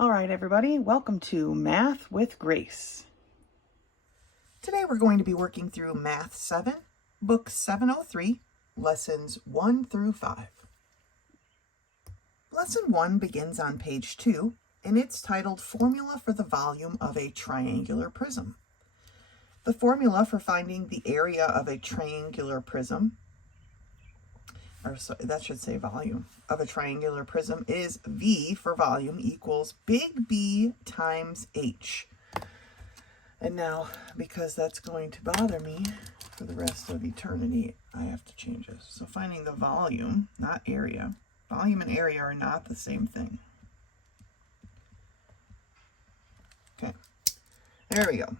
All right, everybody, welcome to Math with Grace. Today we're going to be working through Math 7, Book 703, Lessons 1 through 5. Lesson 1 begins on page 2, and it's titled Formula for the Volume of a Triangular Prism. The formula for finding the area of a triangular prism, that should say volume, of a triangular prism is V for volume equals big B times H. And now, because that's going to bother me for the rest of eternity, I have to change this. So finding the volume, not area. Volume and area are not the same thing. Okay, there we go.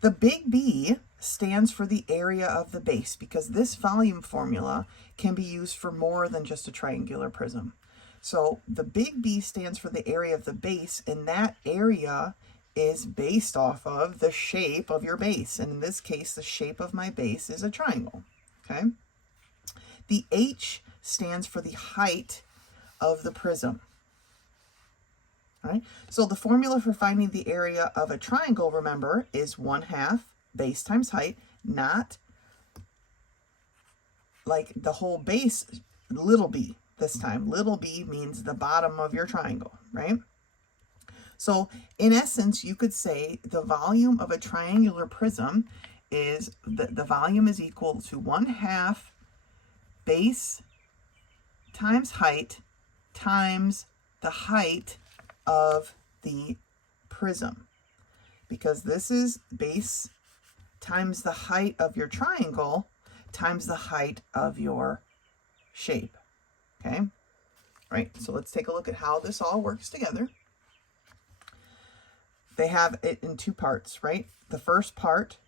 The big B stands for the area of the base because this volume formula can be used for more than just a triangular prism. So the big B stands for the area of the base, and that area is based off of the shape of your base. And in this case, the shape of my base is a triangle. Okay. The H stands for the height of the prism. All right. So the formula for finding the area of a triangle, remember, is 1/2 base times height, not like the whole base, little b this time. Little b means the bottom of your triangle, right? So in essence, you could say the volume of a triangular prism is, the volume is equal to 1/2 base times height times the height of the prism. Because this is base times the height of your triangle times the height of your shape. Okay? Right, so let's take a look at how this all works together. They have it in two parts, right? The first part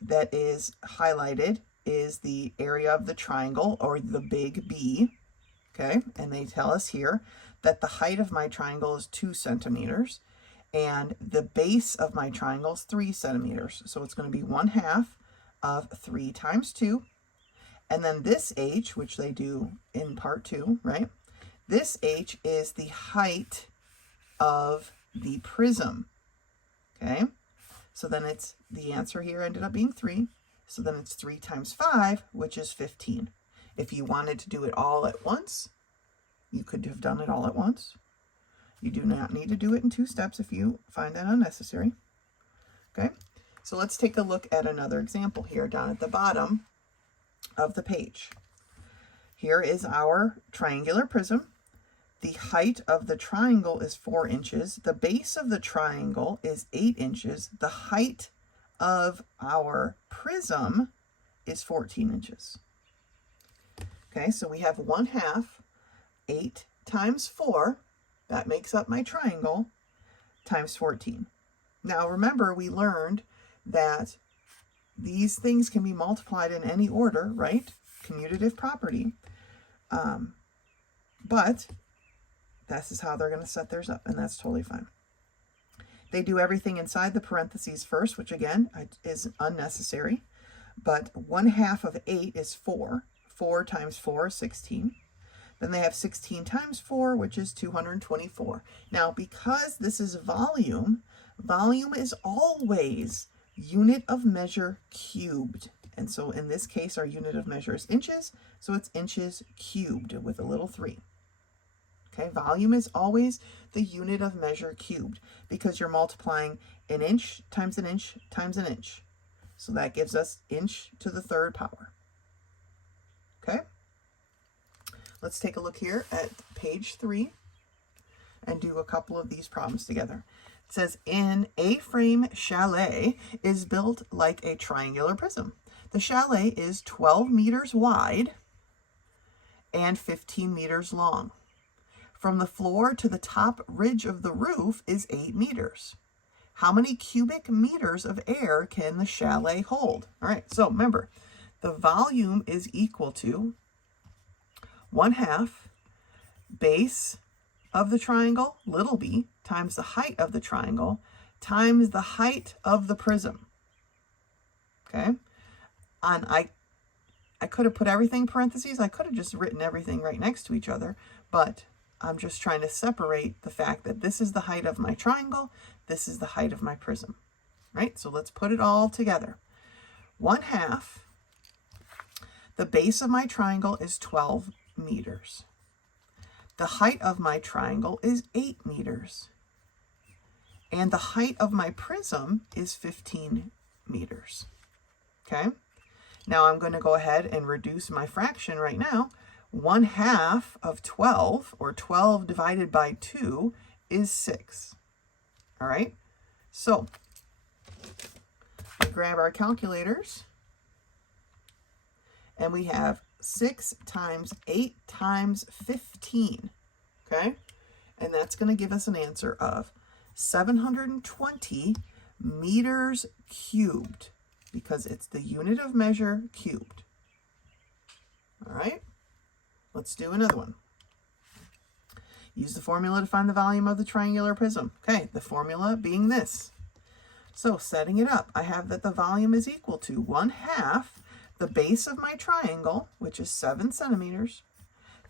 that is highlighted is the area of the triangle, or the big B, okay? And they tell us here that the height of my triangle is 2 centimeters, and the base of my triangle is 3 centimeters. So it's going to be 1/2 of 3 times 2. And then this H, which they do in part 2, right? This H is the height of the prism, okay? So then it's, the answer here ended up being 3. So then it's 3 times 5, which is 15. If you wanted to do it all at once, you could have done it all at once. You do not need to do it in 2 steps if you find that unnecessary. Okay, so let's take a look at another example here down at the bottom of the page. Here is our triangular prism. The height of the triangle is 4 inches. The base of the triangle is 8 inches. The height of our prism is 14 inches. Okay, so we have 1/2, 8 times 4, that makes up my triangle, times 14. Now remember, we learned that these things can be multiplied in any order, right? Commutative property. But this is how they're going to set theirs up, and that's totally fine. They do everything inside the parentheses first, which again is unnecessary. But 1/2 of 8 is 4. 4 times 4 is 16. Then they have 16 times 4, which is 224. Now, because this is volume, volume is always unit of measure cubed. And so in this case, our unit of measure is inches, so it's inches cubed with a little 3. Okay, volume is always the unit of measure cubed because you're multiplying an inch times an inch times an inch. So that gives us inch to the 3rd power. Okay, let's take a look here at page 3 and do a couple of these problems together. It says, an A-frame chalet is built like a triangular prism. The chalet is 12 meters wide and 15 meters long. From the floor to the top ridge of the roof is 8 meters. How many cubic meters of air can the chalet hold? All right, so remember, the volume is equal to 1/2 base of the triangle, little b, times the height of the triangle, times the height of the prism. Okay? I could have put everything in parentheses. I could have just written everything right next to each other, but I'm just trying to separate the fact that this is the height of my triangle, this is the height of my prism, right? So let's put it all together. 1/2, the base of my triangle is 12 meters. The height of my triangle is 8 meters. And the height of my prism is 15 meters. Okay? Now I'm going to go ahead and reduce my fraction right now. 1/2 of 12, or 12 divided by 2, is 6. All right? So, we grab our calculators, and we have 6 times 8 times 15. Okay? And that's going to give us an answer of 720 meters cubed, because it's the unit of measure cubed. All right, let's do another one. Use the formula to find the volume of the triangular prism. Okay, the formula being this. So setting it up, I have that the volume is equal to 1/2 the base of my triangle, which is 7 centimeters,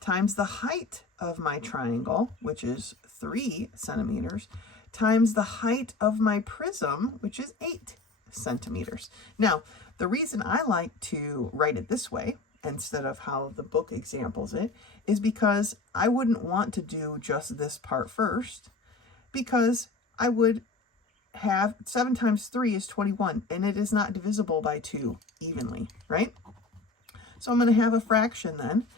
times the height of my triangle, which is 3 centimeters, times the height of my prism, which is 8 centimeters. Now, the reason I like to write it this way instead of how the book examples it is because I wouldn't want to do just this part first, because I would have 7 times 3 is 21, and it is not divisible by 2 evenly, right? So I'm going to have a fraction then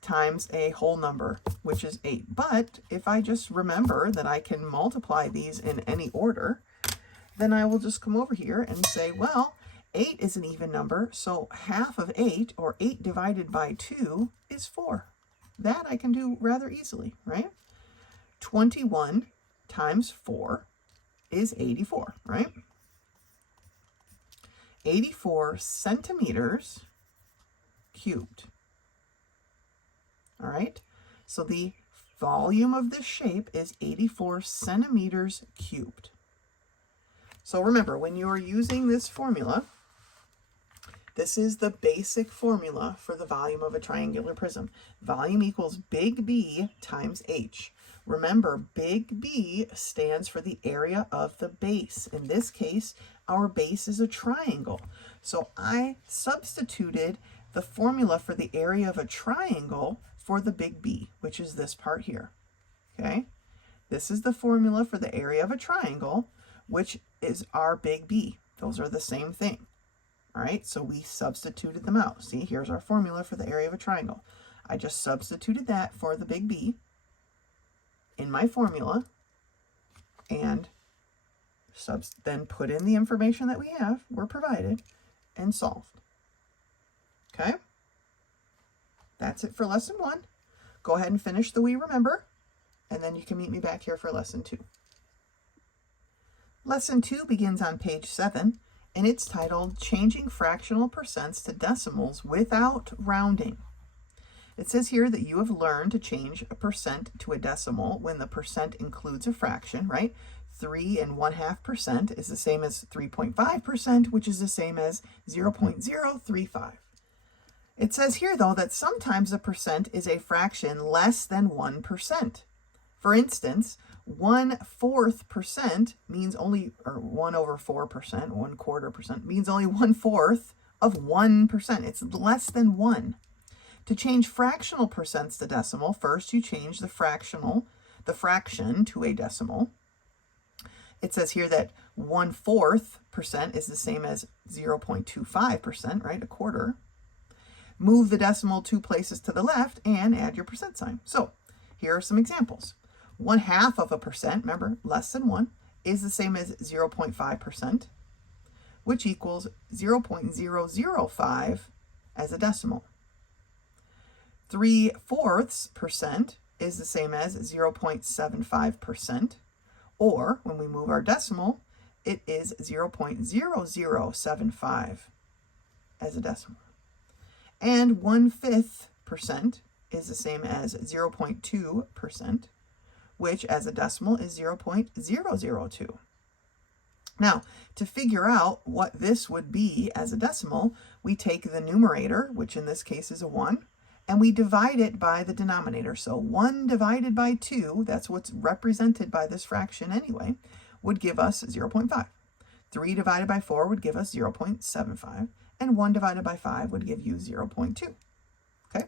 times a whole number, which is 8. But if I just remember that I can multiply these in any order, then I will just come over here and say, well, 8 is an even number, so 1/2 of 8, or 8 divided by 2, is 4. That I can do rather easily, right? 21 times 4 is 84, right? 84 centimeters cubed. All right, so the volume of this shape is 84 centimeters cubed. So remember, when you are using this formula, this is the basic formula for the volume of a triangular prism. Volume equals big B times H. Remember, big B stands for the area of the base. In this case, our base is a triangle. So I substituted the formula for the area of a triangle for the big B, which is this part here. Okay? This is the formula for the area of a triangle, which is our big B. Those are the same thing. All right, so we substituted them out. See, here's our formula for the area of a triangle. I just substituted that for the big B in my formula, and then put in the information that we're provided, and solved. Okay? That's it for lesson 1. Go ahead and finish the We Remember, and then you can meet me back here for lesson 2. Lesson 2 begins on page 7, and it's titled Changing Fractional Percents to Decimals Without Rounding. It says here that you have learned to change a percent to a decimal when the percent includes a fraction, right? 3 1/2% is the same as 3.5%, which is the same as 0.035. It says here, though, that sometimes a percent is a fraction less than 1%. For instance, 1/4% means only, or 1/4%, 1/4% means only 1/4 of 1%. It's less than 1. To change fractional percents to decimal, first you change the fraction to a decimal. It says here that 1/4% is the same as 0.25%, right? A quarter. Move the decimal 2 places to the left and add your percent sign. So here are some examples. 1/2 of a percent, remember, less than 1, is the same as 0.5%, which equals 0.005 as a decimal. 3/4% is the same as 0.75%, or when we move our decimal, it is 0.0075 as a decimal. And 1/5% is the same as 0.2%, which as a decimal is 0.002. Now, to figure out what this would be as a decimal, we take the numerator, which in this case is a 1, and we divide it by the denominator. So 1 divided by 2, that's what's represented by this fraction anyway, would give us 0.5. 3 divided by 4 would give us 0.75, and 1 divided by 5 would give you 0.2. Okay?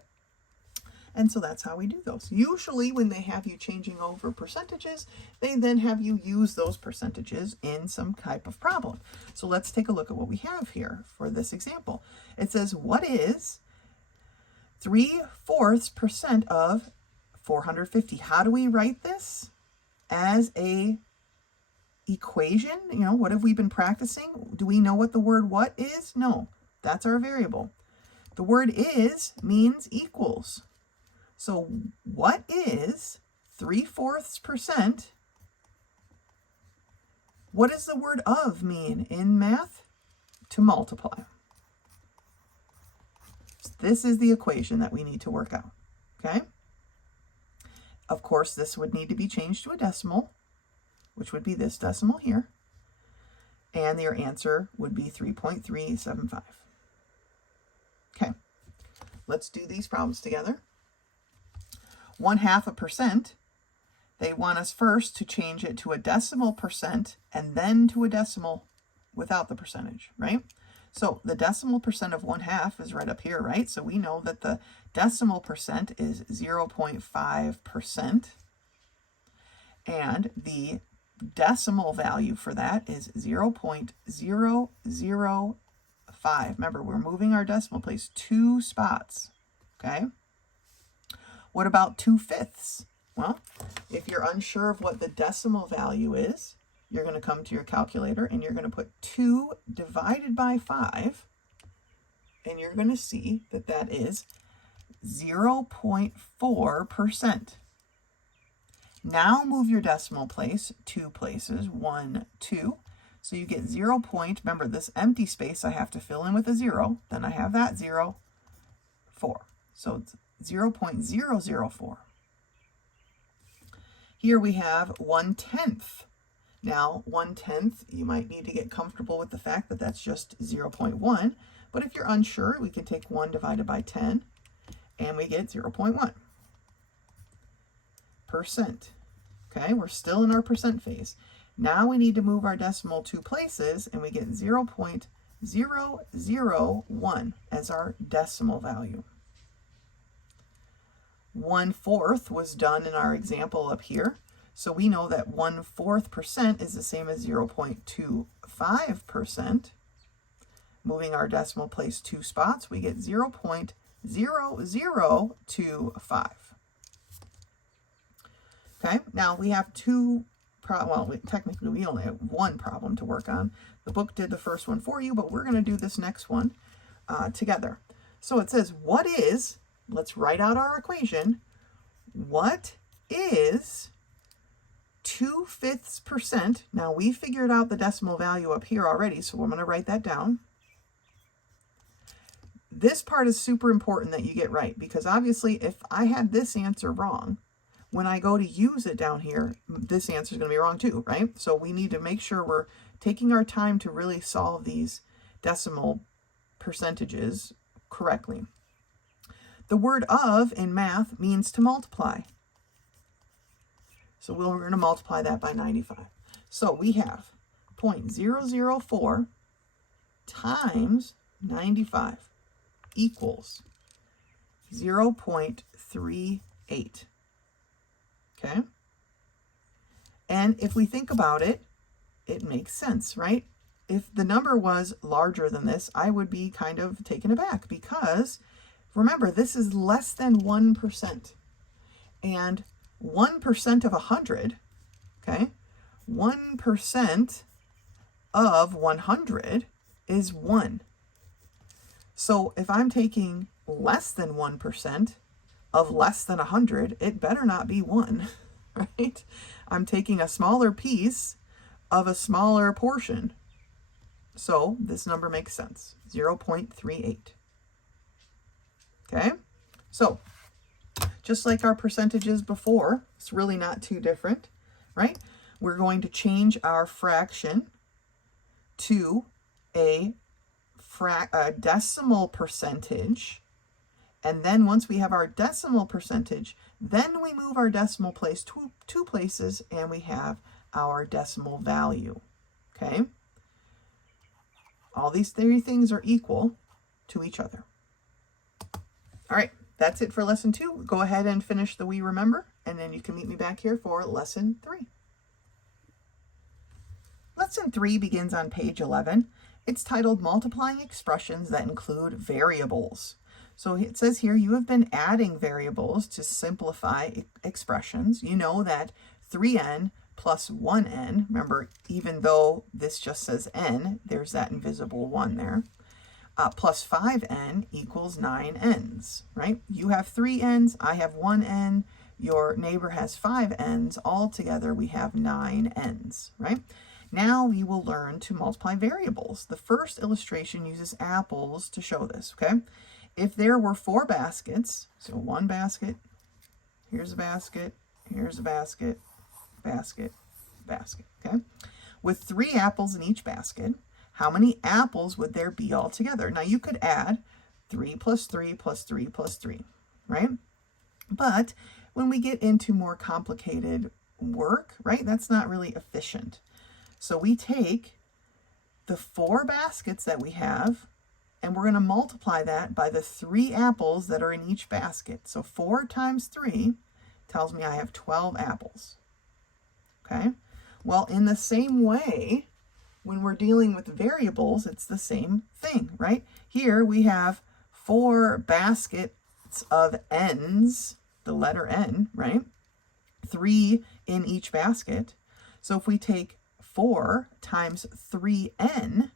And so that's how we do those. Usually when they have you changing over percentages, they then have you use those percentages in some type of problem. So let's take a look at what we have here for this example. It says, what is 3/4% of 450? How do we write this? As a equation? You know, what have we been practicing? Do we know what the word what is? No, that's our variable. The word is means equals. So what is 3/4%? What does the word of mean in math? To multiply. This is the equation that we need to work out, okay? Of course, this would need to be changed to a decimal, which would be this decimal here, and your answer would be 3.375. Okay, let's do these problems together. 1/2%, they want us first to change it to a decimal percent and then to a decimal without the percentage, right? So the decimal percent of 1/2 is right up here, right? So we know that the decimal percent is 0.5%, and the decimal value for that is 0.005. Remember, we're moving our decimal place 2 spots, okay? What about 2/5? Well, if you're unsure of what the decimal value is, you're going to come to your calculator and you're going to put 2 divided by 5, and you're going to see that that is 0.4%. Now move your decimal place 2 places, 1, 2. So you get 0. Remember, this empty space I have to fill in with a 0. Then I have that 0, 4. So it's 0.004. Here we have 1/10. Now, 1/10, you might need to get comfortable with the fact that that's just 0.1. But if you're unsure, we can take 1 divided by 10, and we get 0.1%. Okay, we're still in our percent phase. Now we need to move our decimal 2 places, and we get 0.001 as our decimal value. 1/4 was done in our example up here. So we know that 1/4% is the same as 0.25%. Moving our decimal place 2 spots, we get 0.0025. Okay, now we have technically we only have 1 problem to work on. The book did the first one for you, but we're going to do this next one together. So it says, what is, let's write out our equation, what is 2/5%? Now we figured out the decimal value up here already, so I'm going to write that down. This part is super important that you get right, because obviously if I had this answer wrong, when I go to use it down here, this answer is going to be wrong too, right? So we need to make sure we're taking our time to really solve these decimal percentages correctly. The word of in math means to multiply. So we're going to multiply that by 95. So we have 0.004 times 95 equals 0.38. Okay? And if we think about it, it makes sense, right? If the number was larger than this, I would be kind of taken aback, because remember, this is less than 1%. And 1% of 100, okay? 1% of 100 is 1. So if I'm taking less than 1% of less than 100, it better not be 1, right? I'm taking a smaller piece of a smaller portion. So this number makes sense, 0.38. Okay, so just like our percentages before, it's really not too different, right? We're going to change our fraction to a decimal percentage, And then once we have our decimal percentage, then we move our decimal place two places and we have our decimal value. Okay? All these three things are equal to each other. All right, that's it for lesson 2. Go ahead and finish the We Remember, and then you can meet me back here for lesson 3. Lesson 3 begins on page 11. It's titled Multiplying Expressions That Include Variables. So it says here, you have been adding variables to simplify expressions. You know that 3n plus 1n, remember, even though this just says n, there's that invisible 1 there, plus 5n equals 9n's, right? You have 3 n's, I have 1 n, your neighbor has 5 n's, all together we have 9 n's, right? Now we will learn to multiply variables. The first illustration uses apples to show this, okay? If there were 4 baskets, so 1 basket, here's a basket, here's a basket, basket, basket, okay? With 3 apples in each basket, how many apples would there be altogether? Now you could add 3 plus 3 plus 3 plus 3, right? But when we get into more complicated work, right, that's not really efficient. So we take the 4 baskets that we have, and we're going to multiply that by the 3 apples that are in each basket. So 4 times 3 tells me I have 12 apples. Okay? Well, in the same way, when we're dealing with variables, it's the same thing, right? Here we have 4 baskets of n's, the letter n, right? 3 in each basket. So if we take 4 times 3n,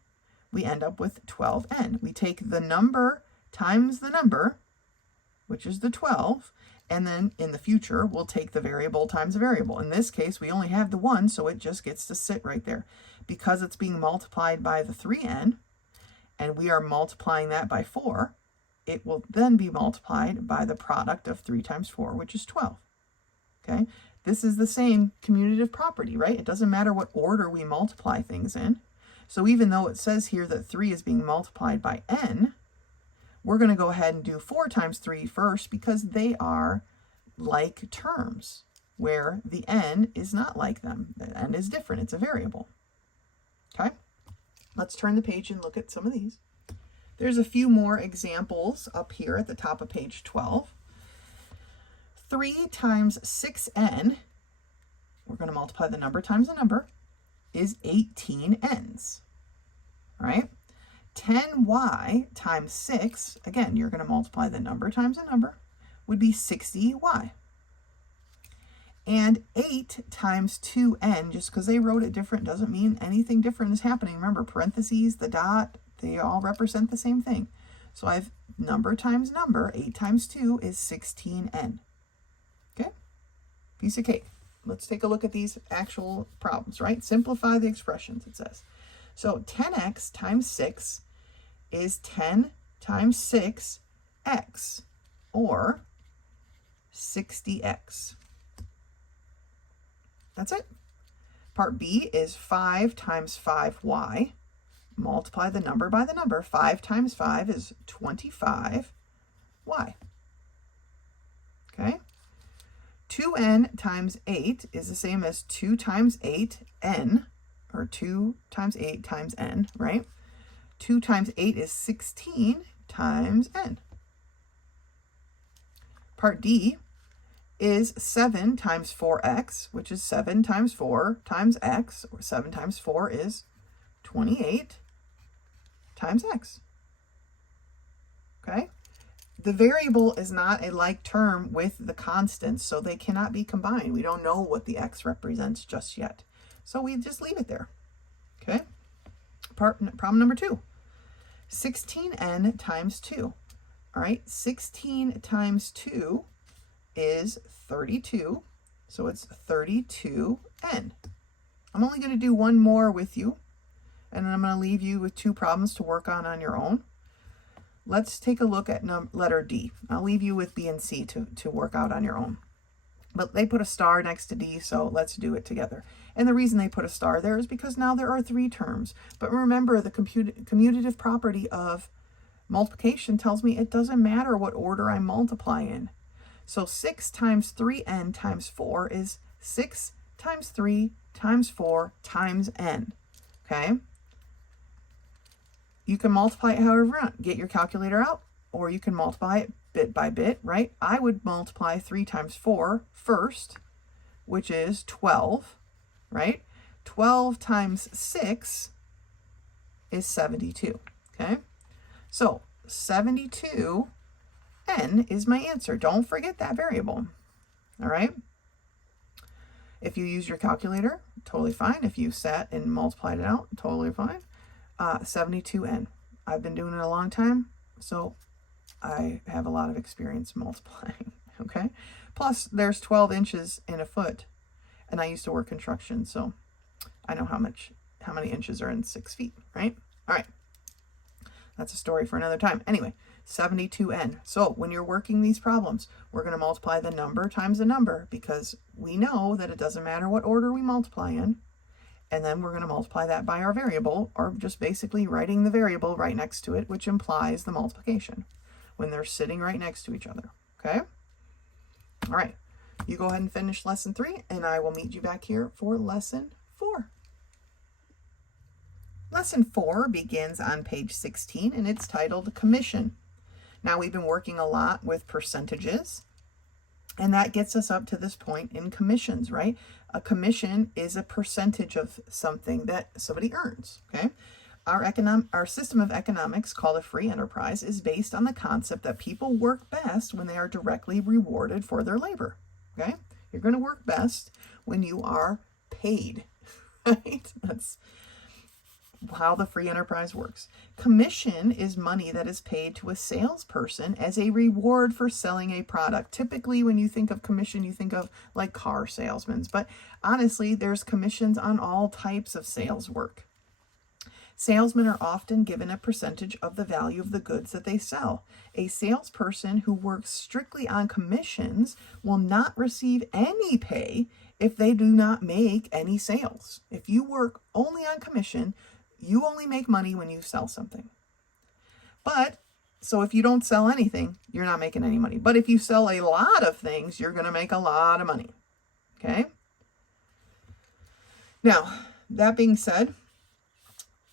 we end up with 12n. We take the number times the number, which is the 12, and then in the future, we'll take the variable times the variable. In this case, we only have the 1, so it just gets to sit right there. Because it's being multiplied by the 3n, and we are multiplying that by 4, it will then be multiplied by the product of 3 times 4, which is 12. Okay? This is the same commutative property, right? It doesn't matter what order we multiply things in. So even though it says here that 3 is being multiplied by n, we're going to go ahead and do 4 times 3 first because they are like terms where the n is not like them. The n is different. It's a variable. Okay? Let's turn the page and look at some of these. There's a few more examples up here at the top of page 12. 3 times 6n, we're going to multiply the number times the number, is 18n's, all right? 10y times 6, again, you're going to multiply the number times the number, would be 60y. And 8 times 2n, just because they wrote it different doesn't mean anything different is happening. Remember, parentheses, the dot, they all represent the same thing. So I have number times number, 8 times 2 is 16n. Okay? Piece of cake. Let's take a look at these actual problems, right? Simplify the expressions, it says. So 10x times 6 is 10 times 6x, or 60x. That's it. Part B is 5 times 5y. Multiply the number by the number. 5 times 5 is 25y. Okay? 2n times 8 is the same as 2 times 8n, or 2 times 8 times n, right? 2 times 8 is 16 times n. Part D is 7 times 4x, which is 7 times 4 times x, or 7 times 4 is 28 times x. Okay? The variable is not a like term with the constants, so they cannot be combined. We don't know what the x represents just yet. So we just leave it there. Okay? Problem number 2. 16n times 2. All right, 16 times 2 is 32, so it's 32n. I'm only going to do one more with you, and then I'm going to leave you with 2 problems to work on your own. Let's take a look at letter D. I'll leave you with B and C to work out on your own. But they put a star next to D, so let's do it together. And the reason they put a star there is because now there are 3 terms. But remember, the commutative property of Multiplication tells me it doesn't matter what order I multiply in. So 6 times 3n times 4 is 6 times 3 times 4 times n. Okay? You can multiply it however you want. Get your calculator out, or you can multiply it bit by bit, right? I would multiply 3 times 4 first, which is 12, right? 12 times 6 is 72, okay? So 72n is my answer. Don't forget that variable, all right? If you use your calculator, totally fine. If you sat and multiplied it out, totally fine. 72n. I've been doing it a long time, so I have a lot of experience multiplying, okay? Plus, there's 12 inches in a foot, and I used to work construction, so I know how many inches are in 6 feet, right? All right. That's a story for another time. Anyway, 72n. So when you're working these problems, we're going to multiply the number times the number, because we know that it doesn't matter what order we multiply in. And then we're going to multiply that by our variable, or just basically writing the variable right next to it, which implies the multiplication when they're sitting right next to each other. Okay? All right. You go ahead and finish lesson 3, and I will meet you back here for lesson 4. Lesson 4 begins on page 16, and it's titled Commission. Now, we've been working a lot with percentages, and that gets us up to this point in commissions, right? A commission is a percentage of something that somebody earns, okay? Our system of economics, called a free enterprise, is based on the concept that people work best when they are directly rewarded for their labor, okay? You're going to work best when you are paid, right? That's how the free enterprise works. Commission is money that is paid to a salesperson as a reward for selling a product. Typically, when you think of commission, you think of like car salesmen, but honestly, there's commissions on all types of sales work. Salesmen are often given a percentage of the value of the goods that they sell. A salesperson who works strictly on commissions will not receive any pay if they do not make any sales. If you work only on commission, you only make money when you sell something. But, so if you don't sell anything, you're not making any money. But if you sell a lot of things, you're going to make a lot of money. Okay? Now, that being said,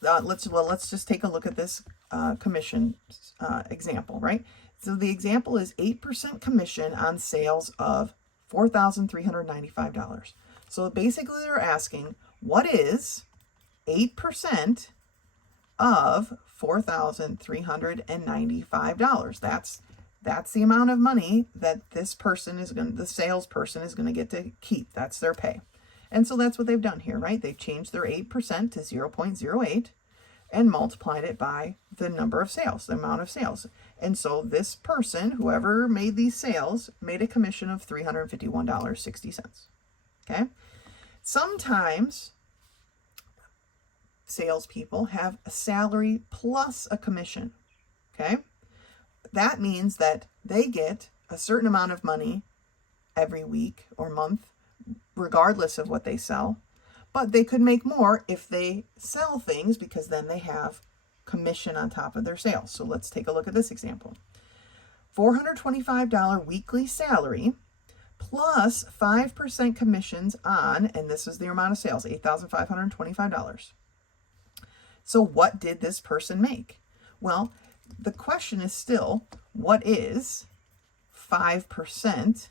let's just take a look at this commission example, right? So the example is 8% commission on sales of $4,395. So basically they're asking, what is 8% of $4,395? That's the amount of money that the salesperson is going to get to keep. That's their pay. And so that's what they've done here, right? They've changed their 8% to 0.08 and multiplied it by the number of sales, the amount of sales. And so this person, whoever made these sales, made a commission of $351.60. Okay? Sometimes salespeople have a salary plus a commission. Okay? That means that they get a certain amount of money every week or month, regardless of what they sell. But they could make more if they sell things, because then they have commission on top of their sales. So let's take a look at this example. $425 weekly salary plus 5% commissions on, and this is the amount of sales, $8,525. So what did this person make? Well, the question is still, what is 5%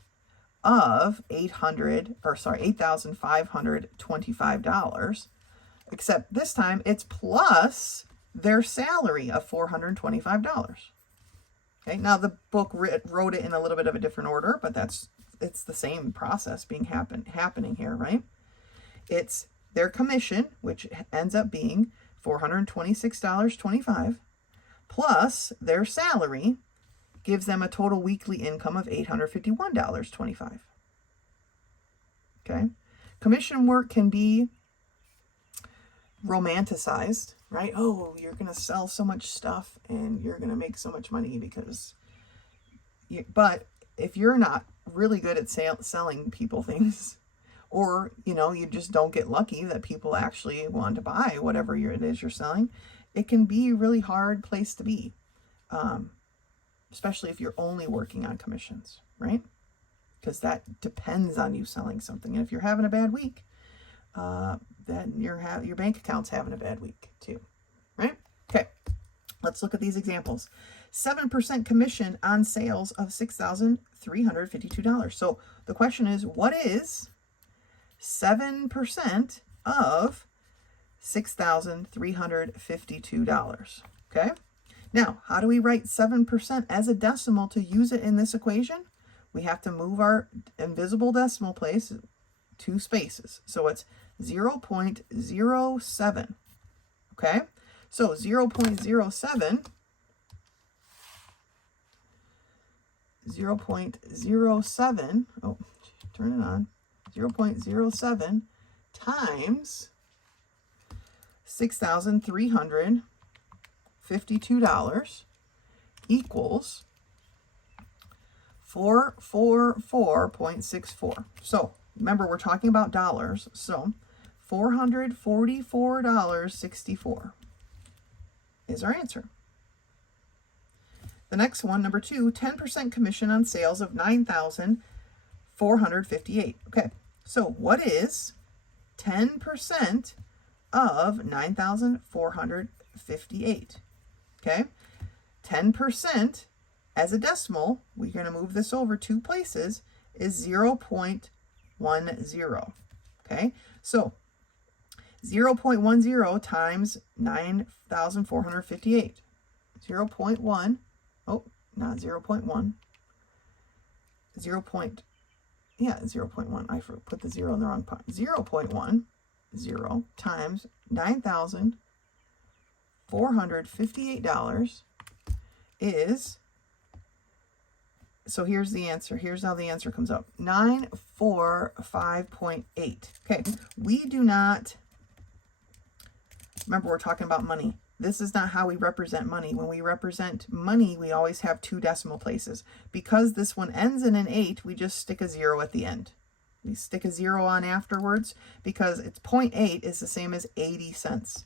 of $8,525, except this time it's plus their salary of $425. Okay, now the book wrote it in a little bit of a different order, but it's the same process happening here, right? It's their commission, which ends up being $426.25, plus their salary gives them a total weekly income of $851.25. Okay? Commission work can be romanticized, right? Oh, you're going to sell so much stuff and you're going to make so much money because but if you're not really good at selling people things, or, you just don't get lucky that people actually want to buy whatever it is you're selling, it can be a really hard place to be. especially if you're only working on commissions, right? Because that depends on you selling something. And if you're having a bad week, then your bank account's having a bad week too, right? Okay, let's look at these examples. 7% commission on sales of $6,352. So the question is, what is 7% of $6,352? Okay, now how do we write 7% as a decimal to use it in this equation? We have to move our invisible decimal place 2 spaces. So it's 0.07. Okay, so 0.07, 0.07, oh, turn it on, 0.07 times $6,352 equals 444.64. So remember, we're talking about dollars, so $444.64 is our answer. The next one, number 2, 10% commission on sales of $9,458. Okay, so what is 10% of $9,458? Okay, 10% as a decimal, we're going to move this over 2 places, is 0.10. Okay, so 0.10 times 9,458. 0.1, oh, not 0.1. 0.1, I put the 0 in the wrong part. 0.10 times $9,458 is, so here's the answer. Here's how the answer comes up. 945.8. Okay, we do not, remember we're talking about money. This is not how we represent money. When we represent money, we always have 2 decimal places. Because this one ends in an 8, we just stick a 0 at the end. We stick a 0 on afterwards because it's 0.8 is the same as 80 cents.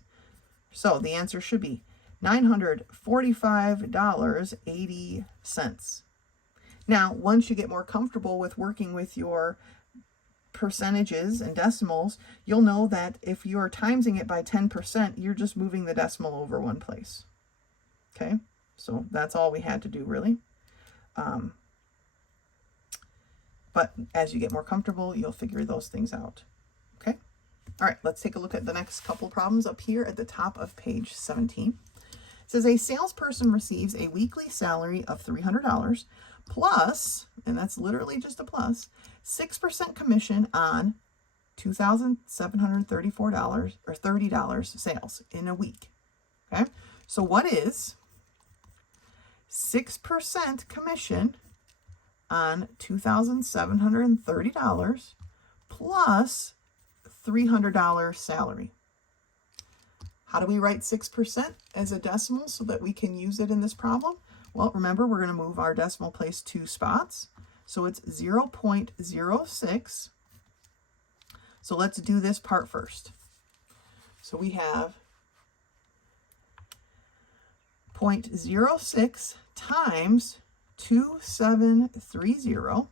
So the answer should be $945.80. Now, once you get more comfortable with working with your percentages and decimals, you'll know that if you're timesing it by 10%, you're just moving the decimal over 1 place. Okay, so that's all we had to do, really. But as you get more comfortable, you'll figure those things out. Okay, all right, let's take a look at the next couple problems up here at the top of page 17. It says a salesperson receives a weekly salary of $300 plus, and that's literally just a plus, 6% commission on $2,734 or $30 sales in a week. Okay, so what is 6% commission on $2,730 plus $300 salary? How do we write 6% as a decimal so that we can use it in this problem? Well, remember, we're going to move our decimal place 2 spots. So it's 0.06. So let's do this part first. So we have 0.06 times 2730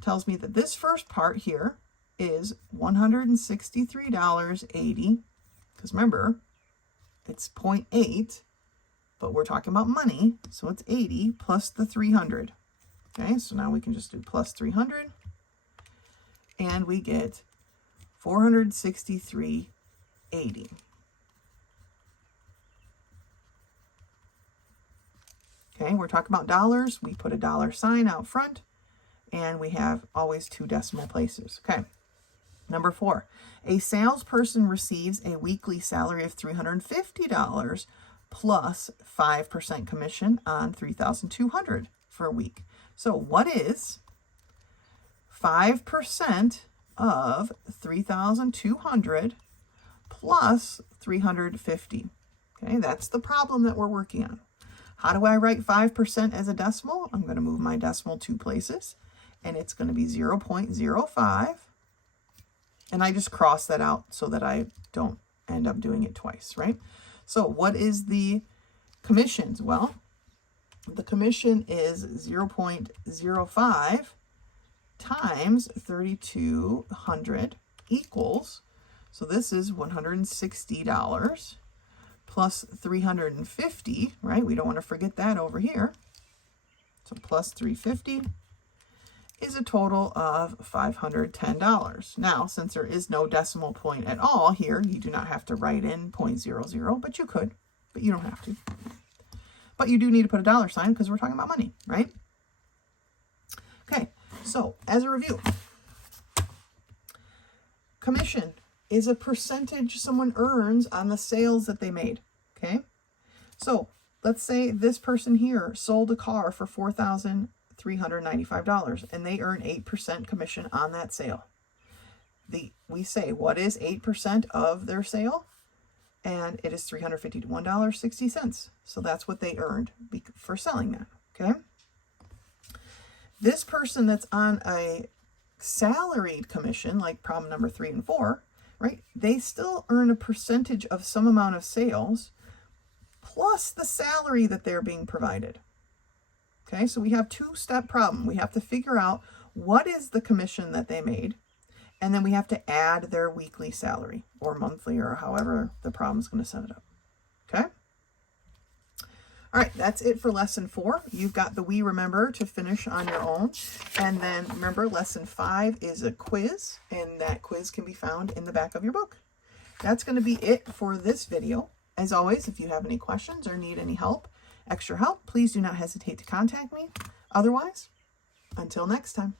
tells me that this first part here is $163.80. Because remember, it's 0.8, but we're talking about money, so it's 80 plus the 300. Okay, so now we can just do plus 300, and we get $463.80. Okay, we're talking about dollars. We put a dollar sign out front, and we have always 2 decimal places. Okay, number 4. A salesperson receives a weekly salary of $350 plus 5% commission on $3,200 for a week. So what is 5% of $3,200 plus $350? Okay, that's the problem that we're working on. How do I write 5% as a decimal? I'm going to move my decimal 2 places, and it's going to be 0.05. And I just cross that out so that I don't end up doing it twice, right? So what is the Commissions, well, the commission is 0.05 times 3,200 equals, so this is $160 plus 350, right? We don't want to forget that over here. So plus 350 is a total of $510. Now, since there is no decimal point at all here, you do not have to write in 0.00, but you could, but you don't have to. But you do need to put a dollar sign because we're talking about money, right? Okay, so as a review, commission is a percentage someone earns on the sales that they made, okay? So let's say this person here sold a car for $4,395 and they earn 8% commission on that sale. We say, what is 8% of their sale? And it is $351.60. So that's what they earned for selling that, okay? This person that's on a salaried commission, like problem number 3 and 4, right? They still earn a percentage of some amount of sales plus the salary that they're being provided. Okay, so we have two-step problem. We have to figure out what is the commission that they made, and then we have to add their weekly salary or monthly or however the problem is going to set it up. Okay? All right, that's it for lesson 4. You've got the We Remember to finish on your own. And then remember, lesson 5 is a quiz, and that quiz can be found in the back of your book. That's going to be it for this video. As always, if you have any questions or need any help, extra help, please do not hesitate to contact me. Otherwise, until next time.